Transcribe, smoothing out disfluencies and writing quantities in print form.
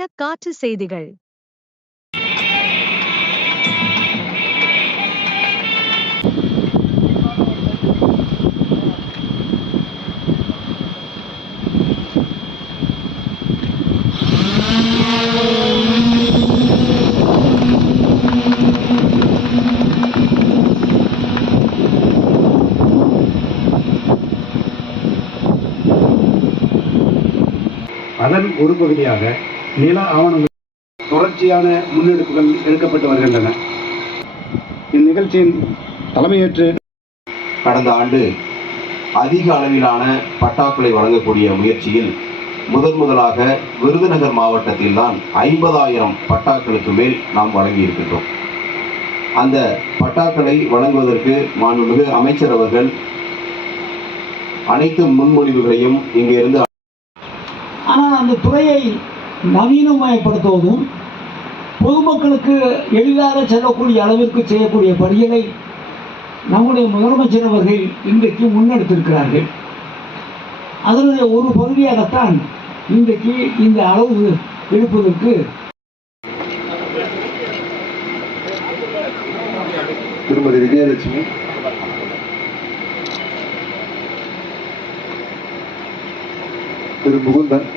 அன்றாட காற்று செய்திகள். அதன் ஒரு பகுதியாக நில ஆவணங்கள் தொடர்ச்சியான முன்னெடுப்புகள் எடுக்கப்பட்டு வருகின்றன. இந்நிகழ்ச்சியின் தலைமையேற்று கடந்த ஆண்டு அதிக அளவிலான பட்டாக்களை வழங்கக்கூடிய முயற்சியில் முதலாக விருதுநகர் மாவட்டத்தில் தான் 50,000 பட்டாக்களுக்கு மேல் நாம் வழங்கியிருக்கின்றோம். அந்த பட்டாக்களை வழங்குவதற்கு மாண்புமிகு அமைச்சர் அவர்கள் அனைத்து முன்மொழிவுகளையும் இங்கிருந்து ஆனால் அந்த துறையை நவீனமயப்படுத்துவதும் பொதுமக்களுக்கு எளிதாக செல்லக்கூடிய அளவிற்கு செய்யக்கூடிய பணிகளை நம்முடைய முதலமைச்சர் அவர்கள் இன்றைக்கு முன்னெடுத்திருக்கிறார்கள். அதனுடைய ஒரு பகுதியாகத்தான் இன்றைக்கு இந்த அளவு எடுப்பதற்கு திருமதி விஜயலட்சுமி, திரு முகுந்தன்,